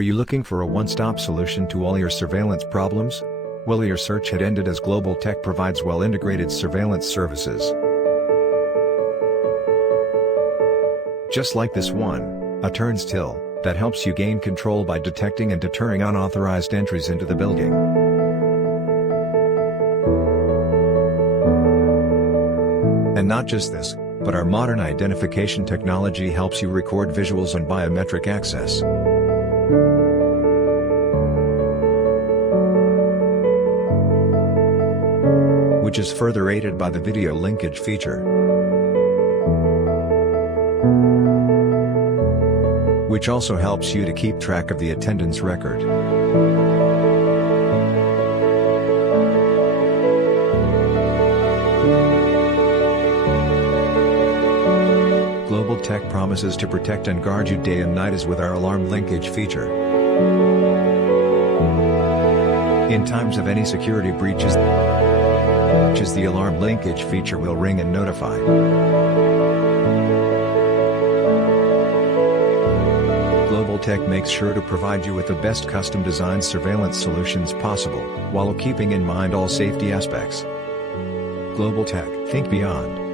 Are you looking for a one-stop solution to all your surveillance problems? Well, your search had ended, as Global Tech provides well-integrated surveillance services. Just like this one, a turnstile, that helps you gain control by detecting and deterring unauthorized entries into the building. And not just this, but our modern identification technology helps you record visuals and biometric access. Which is further aided by the video linkage feature, which also helps you to keep track of the attendance record. Global Tech promises to protect and guard you day and night, as with our alarm linkage feature. In times of any security breaches, the alarm linkage feature will ring and notify. Global Tech makes sure to provide you with the best custom-designed surveillance solutions possible, while keeping in mind all safety aspects. Global Tech, think beyond.